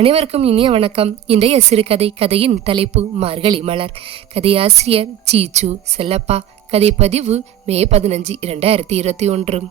அனைவருக்கும் இனிய வணக்கம். இன்றைய சிறுகதை கதையின் தலைப்பு மார்கழி மலர். கதையாசிரியர் சீச்சு செல்லப்பா. கதை பதிவு மே பதினஞ்சு இரண்டாயிரத்தி இருபத்தி ஒன்று.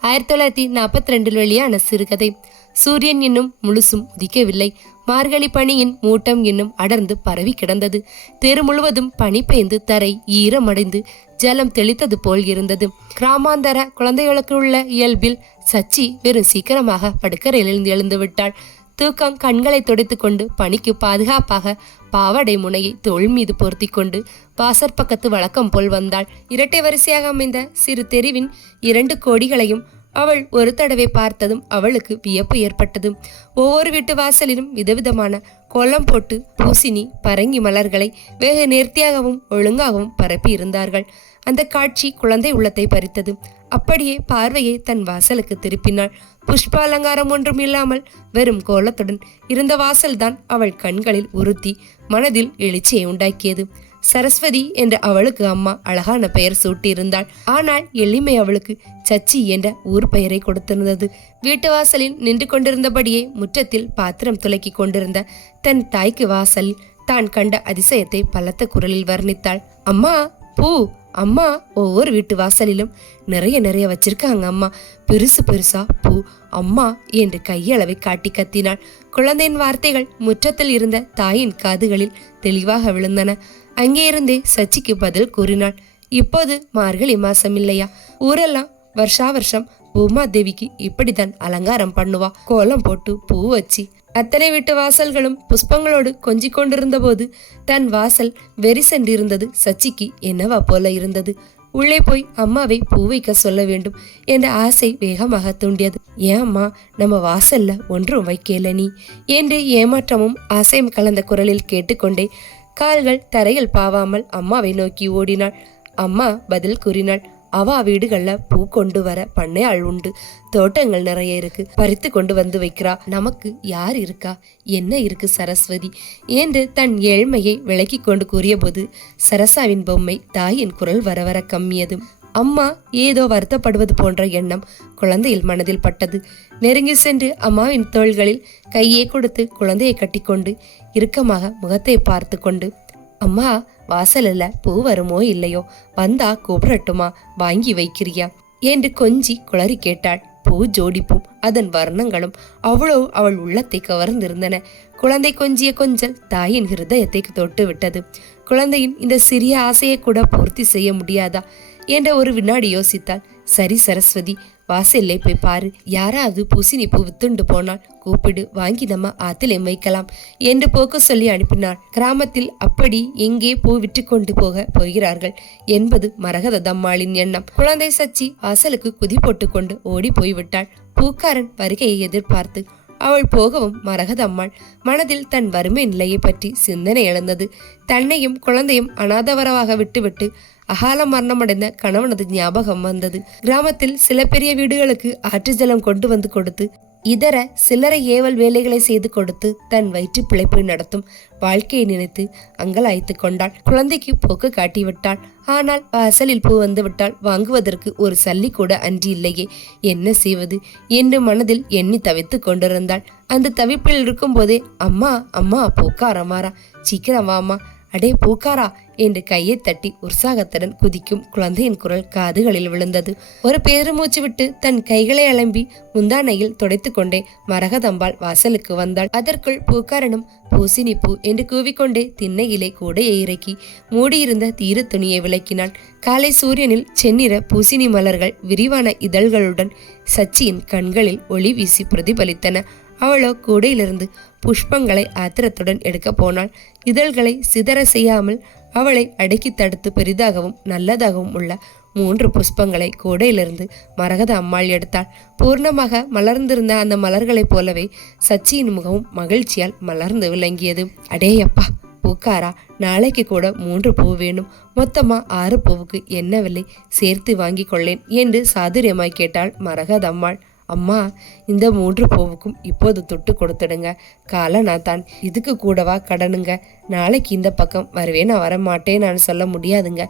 ஆயிரத்தி தொள்ளாயிரத்தி நாற்பத்தி ரெண்டில் வெளியான சிறுகதை. சூரியன் இன்னும் முழுசும் உதிக்கவில்லை. மார்கழி பனியின் மூட்டம் இன்னும் அடர்ந்து பரவி கிடந்தது. தெரு முழுவதும் பனி பெய்ந்து தரை ஈரமடைந்து ஜலம் தெளித்தது போல் இருந்தது. கிராமாந்தர குழந்தைகளுக்கு உள்ள இயல்பில் சச்சி வெறும் சீக்கிரமாக படுக்கறையிலிருந்து எழுந்து விட்டாள். தூக்கம் கண்களை துடைத்துக் கொண்டு பாதுகாப்பாக பாவாடை முனையை தோல் மீது பொருத்தி கொண்டு வாசற் பக்கத்து வழக்கம் போல் வந்தாள். இரட்டை வரிசையாக அமைந்த சிறு தெருவின் இரண்டு கோடிகளையும் அவள் ஒரு தடவை பார்த்ததும் அவளுக்கு வியப்பு ஏற்பட்டது. ஒவ்வொரு வீட்டு வாசலிலும் விதவிதமான கோலம் போட்டு பூசினி பரங்கி மலர்களை வெகு நேர்த்தியாகவும் ஒழுங்காகவும் பரப்பி இருந்தார்கள் அந்த காட்சி குழந்தை உள்ளத்தை பறித்தது. அப்படியே பார்வையை தன் வாசலுக்கு திருப்பினாள். புஷ்ப அலங்காரம் ஒன்றும் இல்லாமல் வெறும் கோலத்துடன் இருந்த வாசல்தான் அவள் கண்களில் உறுத்தி மனதில் எழுச்சியை உண்டாக்கியது. சரஸ்வதி என்ற அவளுக்கு அம்மா அழகான பெயர் சூட்டியிருந்தாள். ஆனால் எளிமை அவளுக்கு சச்சி என்ற ஊர் பெயரை கொடுத்திருந்தது. வீட்டு வாசலில் நின்று கொண்டிருந்தபடியே முற்றத்தில் பாத்திரம் துலக்கி கொண்டிருந்த தன் தாய்க்கு வாசலில் தான் கண்ட அதிசயத்தை பலத்த குரலில் வர்ணித்தாள். அம்மா பூ அம்மா ஒவ்வொரு வீட்டு வாசலிலும் நிறைய நிறைய வச்சிருக்காங்க அம்மா. பெருசு பெருசா பூ அம்மா என்று கையளவை காட்டி கத்தினாள். குழந்தையின் வார்த்தைகள் முற்றத்தில் இருந்த தாயின் காதுகளில் தெளிவாக விழுந்தன. அங்கே இருந்தே சச்சிக்கு பதில் கூறினாள். இப்போது மார்கழி மாசம் இல்லையா? ஊரெல்லாம் வருஷா வருஷம் பூமா தேவிக்கு இப்படித்தான் அலங்காரம் பண்ணுவா. கோலம் போட்டு பூ வச்சு அத்தனை வீட்டு வாசல்களும் புஷ்பங்களோடு கொஞ்சிக் கொண்டிருந்த போது தன் வாசல் வெறி சென்றிருந்தது. சச்சிக்கு என்னவா போல இருந்தது? உள்ளே போய் அம்மாவை பூ வைக்க சொல்ல வேண்டும் என்ற ஆசை வேகமாக தூண்டியது. ஏன் அம்மா நம்ம வாசல்ல ஒன்றும் வைக்கல நீ? என்று ஏமாற்றமும் ஆசையும் கலந்த குரலில் கேட்டுக்கொண்டே கால்கள் தரையில் பாவாமல் அம்மாவை நோக்கி ஓடினாள். அம்மா பதில் கூறினாள். அவா வீடுகள்ல பூ கொண்டு வர பண்ணை ஆள் உண்டு தோட்டங்கள் நிறைய இருக்கு பறித்து கொண்டு வந்து வைக்கிறா நமக்கு யார் இருக்கா என்ன இருக்கு சரஸ்வதி என்று தன் ஏழ்மையை விளக்கி கொண்டு கூறியபோது சரசாவின் பொம்மை தாயின் குரல் வர வர கம்மியது அம்மா ஏதோ வருத்தப்படுவது போன்ற எண்ணம் குழந்தையில் மனதில் பட்டது நெருங்கி சென்று அம்மாவின் தோள்களில் கையை கொடுத்து குழந்தையை கட்டிக்கொண்டு இறுக்கமாக முகத்தை பார்த்து கொண்டு அம்மா வாசலில் பூ வருமோ இல்லையோ? வந்தா கூப்பிடட்டுமா? வாங்கி வைக்கிறியா? என்று கொஞ்சி குளறி கேட்டாள். பூ ஜோடிப்பும் அதன் வர்ணங்களும் அவ்வளோ அவள் உள்ளத்தை கவர்ந்திருந்தன. குழந்தை கொஞ்சிய கொஞ்சல் தாயின் ஹிருதயத்தை தொட்டு விட்டது குழந்தையின் இந்த சிறிய ஆசையை கூட பூர்த்தி செய்ய முடியாதா? என்ற ஒரு வினாடி யோசித்தாள். சரி சரஸ்வதி வாசல்லே போய் பாரு. யாராவது பூசணி பூ வித்துண்டு போனால் கூப்பிடு. வாங்கி நம்ம ஆத்திலே வைக்கலாம் என்று போக்க சொல்லி அனுப்பினாள் கிராமத்தில் அப்படி எங்கே பூ விட்டு கொண்டு போக போகிறார்கள் என்பது மரகத தம்மாளின் எண்ணம். குழந்தை சச்சி வாசலுக்கு குதி போட்டுக்கொண்டு ஓடி போய்விட்டாள். பூக்காரன் வருகையை எதிர்பார்த்து அவள் போகவும் மரகதம்மாள் மனதில் தன் வறுமை நிலையை பற்றி சிந்தனை எழுந்தது. தன்னையும் குழந்தையும் அனாதவரவாக விட்டுவிட்டு அகால மரணமடைந்த கணவனது ஞாபகம் வந்தது. கிராமத்தில் சில பெரிய வீடுகளுக்கு ஆற்று ஜலம் கொண்டு வந்து கொடுத்து இதர சில்லறை ஏவல் வேலைகளை செய்து கொடுத்து தன் வயிற்று பிழைப்பை நடத்தும் வாழ்க்கையை நினைத்து அங்கலாய்த்து கொண்டாள். குழந்தைக்கு போக்கு காட்டிவிட்டாள் ஆனால் வாசலில் பூ வந்து விட்டால் வாங்குவதற்கு ஒரு சல்லி கூட அன்றி இல்லையே. என்ன செய்வது? என்று மனதில் எண்ணி தவித்து கொண்டிருந்தாள். அந்த தவிப்பில் இருக்கும்போதே அம்மா அம்மா பூக்காரமாரா சீக்கிரம் வாமா அடே பூக்காரா என்று கையை தட்டி உற்சாகத்துடன் குதிக்கும் குழந்தையின் குரல் காதுகளில் விழுந்தது. ஒரு பேருமூச்சு விட்டு தன் கைகளை அலம்பி முந்தானையில் துடைத்து கொண்டே மரகதம்பாள் வாசலுக்கு வந்தாள். அதற்குள் பூக்காரனும் பூசினி பூ என்று கூவிக்கொண்டே திண்ணையிலே கூடையை இறக்கி மூடியிருந்த தீர துணியை விளக்கினாள். காலை சூரியனில் செந்நிற பூசினி மலர்கள் விரிவான இதழ்களுடன் சச்சியின் கண்களில் ஒளி வீசி பிரதிபலித்தன. அவளோ கூடையிலிருந்து புஷ்பங்களை ஆத்திரத்துடன் எடுக்க போனாள். இதழ்களை சிதற செய்யாமல் அவளை அடக்கி தடுத்து பெரிதாகவும் நல்லதாகவும் உள்ள மூன்று புஷ்பங்களை கூடையிலிருந்து மரகத அம்மாள் எடுத்தாள். பூர்ணமாக மலர்ந்திருந்த அந்த மலர்களைப் போலவே சச்சியின் முகமும் மகிழ்ச்சியால் மலர்ந்து விளங்கியது. அடேயப்பா பூக்காரா? நாளைக்கு கூட மூன்று பூ வேணும். மொத்தமா ஆறு பூவுக்கு என்ன விலை சேர்த்து வாங்கி கொள்ளேன் என்று சாதுரியமாய் கேட்டாள் மரகதம்மாள் அம்மா இந்த மூன்று பூவுக்கும் இப்போது தொட்டு கொடுத்துடுங்க. காலை நான் தான் இதுக்கு கூடவா கடனுங்க? நாளைக்கு இந்த பக்கம் வருவேன் நான் வரமாட்டேன் நான் சொல்ல முடியாதுங்க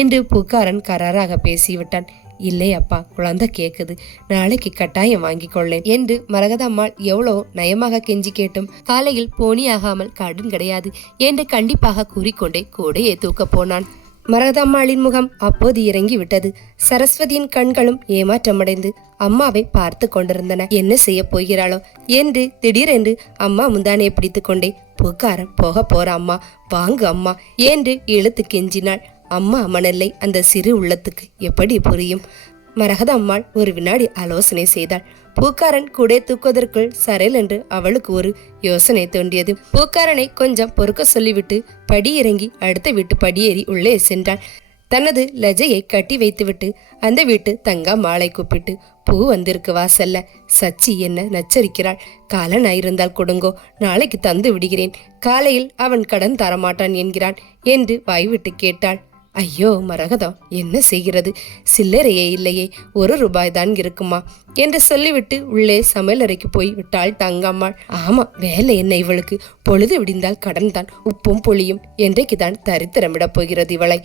என்று பூக்காரன் கராராக பேசிவிட்டான். இல்லை அப்பா குழந்தை கேட்குது நாளைக்கு கட்டாயம் வாங்கிக் கொள்ளேன் என்று மரகதம்மாள் எவ்வளோ நயமாக கெஞ்சி கேட்டும். காலையில் போனியாகாமல் கடன் கிடையாது என்று கண்டிப்பாக கூறிக்கொண்டே கூடையே தூக்கப் போனான். மரகதம்மாளின் முகம் அப்போது இறங்கி விட்டது சரஸ்வதியின் கண்களும் ஏமாற்றமடைந்து அம்மாவை பார்த்து கொண்டிருந்தன. என்ன செய்ய போகிறாளோ? என்று திடீரென்று அம்மா முந்தானையை பிடித்து கொண்டே பூக்காரன் போக போற அம்மா வாங்கு அம்மா என்று இழுத்து கெஞ்சினாள். அம்மா மணல்லை அந்த சிறு உள்ளத்துக்கு எப்படி புரியும்? மரகத அம்மாள் ஒரு வினாடி ஆலோசனை செய்தாள். பூக்காரன் கூட தூக்குவதற்குள் சரேல் என்று அவளுக்கு ஒரு யோசனை தோன்றியது. பூக்காரனை கொஞ்சம் பொறுக்க சொல்லிவிட்டு படி இறங்கி அடுத்த வீட்டு படியேறி உள்ளே சென்றாள். தனது லஜையை கட்டி வைத்துவிட்டு அந்த வீட்டு தங்கா மாலை கூப்பிட்டு பூ வந்திருக்கு வாசல்ல. சச்சி என்ன நச்சரிக்கிறாள். காலன் இருந்தால் கொடுங்கோ நாளைக்கு தந்து விடுகிறேன். காலையில் அவன் கடன் தரமாட்டான் என்கிறான் என்று வாய்விட்டு கேட்டாள். ஐயோ மரகதம் என்ன செய்கிறது? சில்லறையே இல்லையே ஒரு ரூபாய் தான் இருக்குமா? என்று சொல்லிவிட்டு உள்ளே சமையலறைக்கு போய் விட்டாள் தங்கம்மாள். ஆமா வேலை என்ன இவளுக்கு? பொழுது விடிந்தால் கடன் தான் உப்பும் புளியும் என்றைக்கு தான் தரித்திரமிடப் போகிறது இவளை?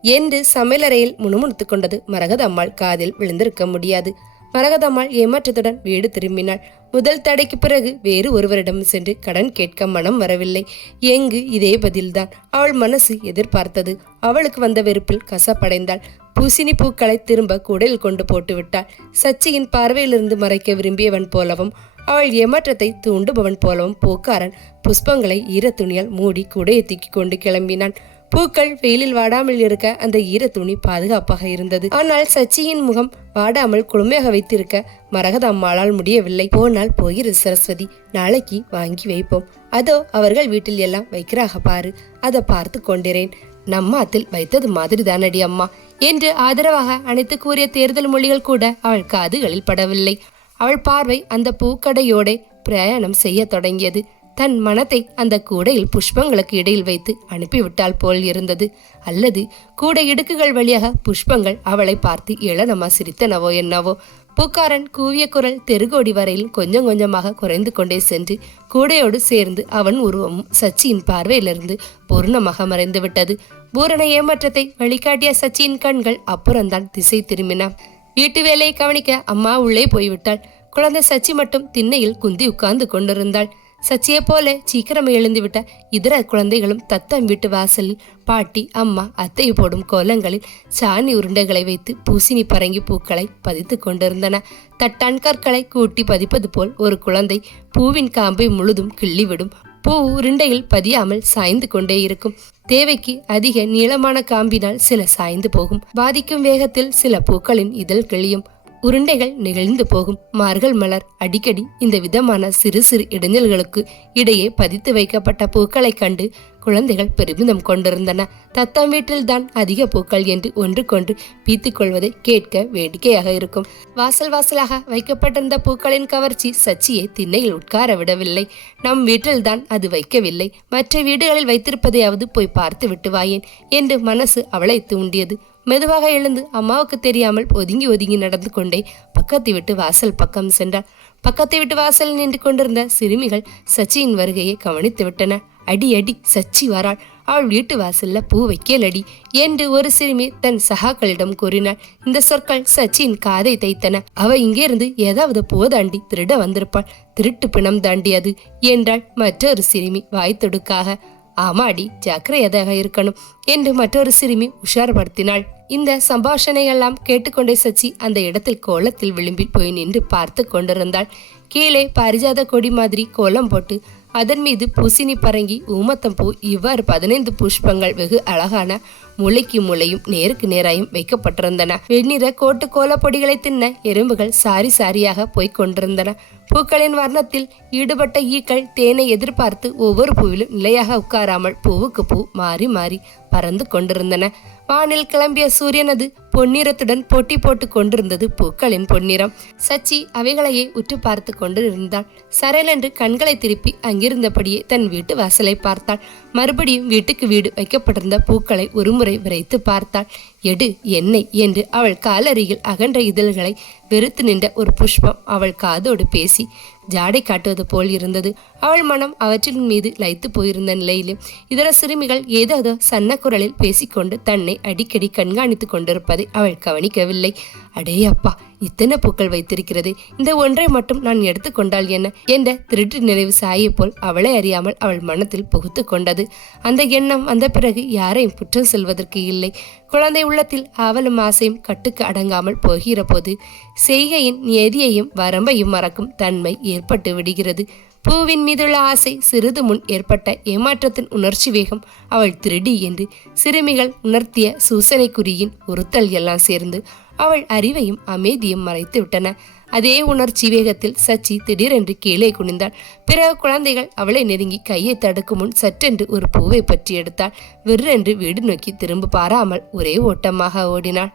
என்று சமையலறையில் முணுமுணுத்துக் கொண்டது மரகதம்மாள் காதில் விழுந்திருக்க முடியாது. மரகதம்மாள் ஏமாற்றத்துடன் வீடு திரும்பினாள். முதல் தடைக்கு பிறகு வேறு ஒருவரிடம் சென்று கடன் கேட்க மனம் வரவில்லை. எங்கு? இதே பதில்தான். அவள் மனசு எதிர்பார்த்தது. அவளுக்கு வந்த வெறுப்பில் கசப்படைந்தாள். பூசினி பூக்களை திரும்ப குடையில் கொண்டு போட்டுவிட்டாள் சச்சியின் பார்வையிலிருந்து மறைக்க விரும்பியவன் போலவும் அவள் ஏமாற்றத்தை தூண்டுபவன் போலவும் பூக்காரன் புஷ்பங்களை ஈரத்துணியால் மூடி கூடையை தூக்கி கொண்டு கிளம்பினான். பூக்கள் வெயிலில் வாடாமல் இருக்க அந்த ஈர துணி பாதுகாப்பாக இருந்தது. ஆனால் சச்சியின் முகம் வாடாமல் குளுமையாக வைத்திருக்க மரகத அம்மாளால் முடியவில்லை. போனால் போயிரு சரஸ்வதி நாளைக்கு வாங்கி வைப்போம். அதோ அவர்கள் வீட்டில் எல்லாம் வைக்கிறாக பாரு அதை பார்த்து கொண்டிறேன். நம்ம அத்தில் வைத்தது மாதிரி தானடி அம்மா என்று ஆதரவாக அனைத்து கூறிய தேர்தல் மொழிகள் கூட அவள் காதுகளில் படவில்லை. அவள் பார்வை அந்த பூக்கடையோட பிரயாணம் செய்ய தொடங்கியது. தன் மனத்தை அந்த கூடையில் புஷ்பங்களுக்கு இடையில் வைத்து அனுப்பிவிட்டால் போல் இருந்தது. அல்லது கூடை இடுக்குகள் வழியாக புஷ்பங்கள் அவளை பார்த்து இளனமா சிரித்தனவோ என்னவோ. பூக்காரன் கூவிய குரல் தெருகோடி வரையில் கொஞ்சம் கொஞ்சமாக குறைந்து கொண்டே சென்று கூடையோடு சேர்ந்து அவன் உருவமும் சச்சியின் பார்வையிலிருந்து பூர்ணமாக மறைந்து விட்டது. பூரண ஏமாற்றத்தை வழிகாட்டிய சச்சியின் கண்கள் அப்புறம்தான் திசை திரும்பினான் வீட்டு வேலையை கவனிக்க அம்மா உள்ளே போய்விட்டாள். குழந்தை சச்சி மட்டும் திண்ணையில் குந்தி உட்கார்ந்து கொண்டிருந்தாள். சச்சியை போல சீக்கிரம் எழுந்துவிட்ட இதர குழந்தைகளும் தத்தம் வீட்டு வாசலில் பாட்டி அம்மா அத்தை போடும் கோலங்களில் சாணி உருண்டைகளை வைத்து பூசினி பரங்கி பூக்களை பதித்து கொண்டிருந்தன தட்டான் கற்களை கூட்டி பதிப்பது போல் ஒரு குழந்தை பூவின் காம்பை முழுதும் கிள்ளிவிடும் பூ உருண்டையில் பதியாமல் சாய்ந்து கொண்டே இருக்கும் தேவைக்கு அதிக நீளமான காம்பினால் சில சாய்ந்து போகும் பாதிக்கும் வேகத்தில் சில பூக்களின் இதழ் கிளியும் உருண்டைகள் நிகழ்ந்து போகும். மார்கள் மலர் அடிக்கடி இந்த விதமான சிறு சிறு இடைஞ்சல்களுக்கு இடையே பதித்து வைக்கப்பட்ட பூக்களைக் கண்டு குழந்தைகள் பெருமிதம் கொண்டிருந்தன. தத்தம் வீட்டில்தான் அதிக பூக்கள் என்று ஒன்றுக்கொன்று பீத்துக் கொள்வதை கேட்க வேடிக்கையாக இருக்கும். வாசல் வாசலாக வைக்கப்பட்டிருந்த பூக்களின் கவர்ச்சி சச்சியை திண்ணையில் உட்கார விடவில்லை. நம் வீட்டில்தான் அது வைக்கவில்லை. மற்ற வீடுகளில் வைத்திருப்பதையாவது போய் பார்த்து விட்டு வாயேன் என்று மனசு அவளை தூண்டியது. மெதுவாக எழுந்து அம்மாவுக்கு தெரியாமல் ஒதுங்கி ஒதுங்கி நடந்து கொண்டே பக்கத்தை விட்டு வாசல் பக்கம் சென்றாள். பக்கத்தை விட்டு வாசல் நின்று கொண்டிருந்த சிறுமிகள் சச்சியின் வருகையை கவனித்து விட்டன. அடி அடி சச்சி வராள். அவள் வீட்டு வாசல்ல பூ வைக்கலடி என்று ஒரு சிறுமி தன் சகாக்களிடம் கூறினாள். இந்த சொற்கள் சச்சியின் காதை தைத்தன. அவ இங்கிருந்து ஏதாவது போதாண்டி திருட வந்திருப்பாள். திருட்டு பிணம் தாண்டியது என்றாள் மற்றொரு சிறுமி வாய் தொடுக்காக ஆமாடி ஜாக்கிரதையாக இருக்கணும் என்று மற்றொரு சிறுமி உஷார்படுத்தினாள். இந்த சம்பாஷணையெல்லாம் கேட்டுக்கொண்டே சச்சி அந்த இடத்தில் கோலத்தில் விளிம்பில் போய் நின்று பார்த்து கொண்டிருந்தாள். கீழே பாரிஜாத கொடி மாதிரி கோலம் போட்டு அதன் மீது பூசினி பரங்கி ஊமத்தம் பூ இவ்வாறு பதினைந்து புஷ்பங்கள் வெகு அழகான முளைக்கு முளையும் நேருக்கு நேராயும் வைக்கப்பட்டிருந்தன. வெண்ணிற கோட்டு கோலப்பொடிகளை தின்ன எறும்புகள் சாரி சாரியாக போய்க் கொண்டிருந்தன. பூக்களின் வர்ணத்தில் ஈடுபட்ட ஈக்கள் தேனை எதிர்பார்த்து ஒவ்வொரு பூவிலும் நிலையாக உட்காராமல் பூவுக்கு பூ மாறி மாறி பறந்து கொண்டிருந்தன. வானில் கிளம்பிய சூரியனது பொன்னிறத்துடன் போட்டி போட்டு கொண்டிருந்தது பூக்களின் பொன்னிறம். சச்சி அவைகளையே உற்று பார்த்து கொண்டிருந்தாள் சரளென்று கண்களை திருப்பி அங்கிருந்தபடியே தன் வீட்டு வாசலை பார்த்தாள். மறுபடியும் வீட்டுக்கு வீடு வைக்கப்பட்டிருந்த பூக்களை ஒருமுறை விரைத்து பார்த்தாள். எடு என்னை என்று அவள் காலருகில் அகன்ற இதழ்களை வெறுத்து நின்ற ஒரு புஷ்பம் அவள் காதோடு பேசி ஜாடை காட்டுவது போல் இருந்தது. அவள் மனம் அவற்றின் மீது லைத்து போயிருந்த நிலையிலும் இதர சிறுமிகள் ஏதோ சன்ன குரலில் பேசிக்கொண்டு தன்னை அடிக்கடி கண்காணித்துக் கொண்டிருப்பதை அவள் கவனிக்கவில்லை. அடே அப்பா இத்தனை பூக்கள் வைத்திருக்கிறது. இந்த ஒன்றை மட்டும் நான் எடுத்துக்கொண்டால் என்ன? என்ற திருட்டு நினைவு சாயை போல் அவளை அறியாமல் அவள் மனத்தில் புகுத்து கொண்டது. அந்த எண்ணம் வந்த பிறகு யாரையும் குற்றம் செல்வதற்கு இல்லை. குழந்தை உள்ளத்தில் ஆவலும் ஆசையும் கட்டுக்கு அடங்காமல் போகிற போது செய்கையின் நியதியையும் வரம்பையும் மறக்கும் தன்மை ஏற்பட்டு விடுகிறது. பூவின் மீதுள்ள ஆசை சிறிது முன் ஏற்பட்ட ஏமாற்றத்தின் உணர்ச்சி வேகம் அவள் திருடி என்று சிறுமிகள் உணர்த்திய சூசனைக்குரியின் உறுத்தல் எல்லாம் சேர்ந்து அவள் அறிவையும் அமைதியும் மறைத்து விட்டன. அதே உணர்ச்சி வேகத்தில் சச்சி திடீரென்று கீழே குனிந்தாள். பிறகு குழந்தைகள் அவளை நெருங்கி கையை தடுக்கும் முன் சற்றென்று ஒரு பூவை பற்றி எடுத்தாள். விற்றென்று வீடு நோக்கி திரும்ப பாராமல் ஒரே ஓட்டமாக ஓடினாள்.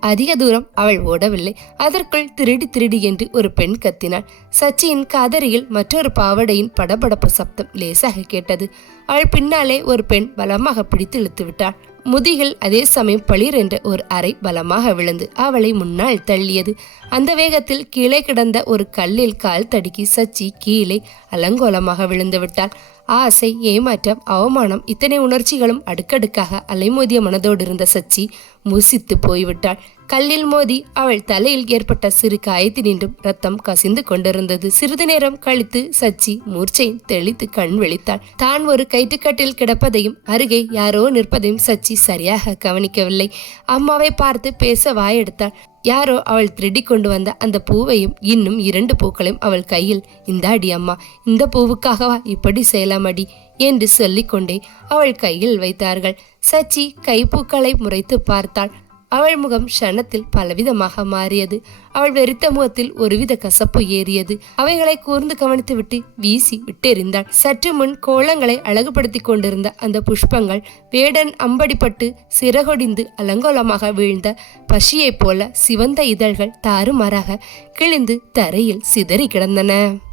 அதிக தூரம் அவள் ஓடவில்லை. அதற்குள் திருடி திருடி என்று ஒரு பெண் கத்தினாள். சச்சியின் கதறியில் மற்றொரு பாவடையின் படபடப்பு சப்தம் லேசாக கேட்டது. அவள் பின்னாலே ஒரு பெண் பலமாக பிடித்து இழுத்து விட்டாள். முதுகில் அதே சமயம் பளிர் என்ற ஒரு அறை பலமாக விழுந்து அவளை முன்னால் தள்ளியது. அந்த வேகத்தில் கீழே கிடந்த ஒரு கல்லில் கால் தடுக்கி சச்சி கீழே அலங்கோலமாக விழுந்து விட்டாள். ஆசை ஏமாற்றம் அவமானம் இத்தனை உணர்ச்சிகளும் அடுக்கடுக்காக அலைமோதிய மனதோடு இருந்த சச்சி முசித்து போய்விட்டாள். கல்லில் மோதி அவள் தலையில் ஏற்பட்ட சிறு காயத்தினின்றும் ரத்தம் கசிந்து கொண்டிருந்தது. சிறிது நேரம் கழித்து சச்சி மூர்ச்சை தெளித்து கண் வெளித்தாள் தான் ஒரு கயிற்றுக்கட்டில் கிடப்பதையும் அருகே யாரோ நிற்பதையும் சச்சி சரியாக கவனிக்கவில்லை. அம்மாவை பார்த்து பேச வாயெடுத்தாள். யாரோ அவள் திருடி கொண்டு வந்த அந்த பூவையும் இன்னும் இரண்டு பூக்களையும் அவள் கையில். இந்தாடி அம்மா இந்த பூவுக்காகவா இப்படி செய்யலாமடி? என்று சொல்லிக்கொண்டே அவள் கையில் வைத்தார்கள். சச்சி கைப்பூக்களை முறைத்து பார்த்தாள். அவள் முகம் க்ஷணத்தில் பலவிதமாக மாறியது. அவள் வெறித்த முகத்தில் ஒருவித கசப்பு ஏறியது. அவைகளை கூர்ந்து கவனித்துவிட்டு வீசி விட்டெறிந்தாள். சற்று முன் கோலங்களை அழகுபடுத்தி கொண்டிருந்த அந்த புஷ்பங்கள் வேடன் அம்படிப்பட்டு சிறகொடிந்து அலங்கோலமாக வீழ்ந்த பசியைப் போல சிவந்த இதழ்கள் தாறுமாறாக கிழிந்து தரையில் சிதறி கிடந்தன.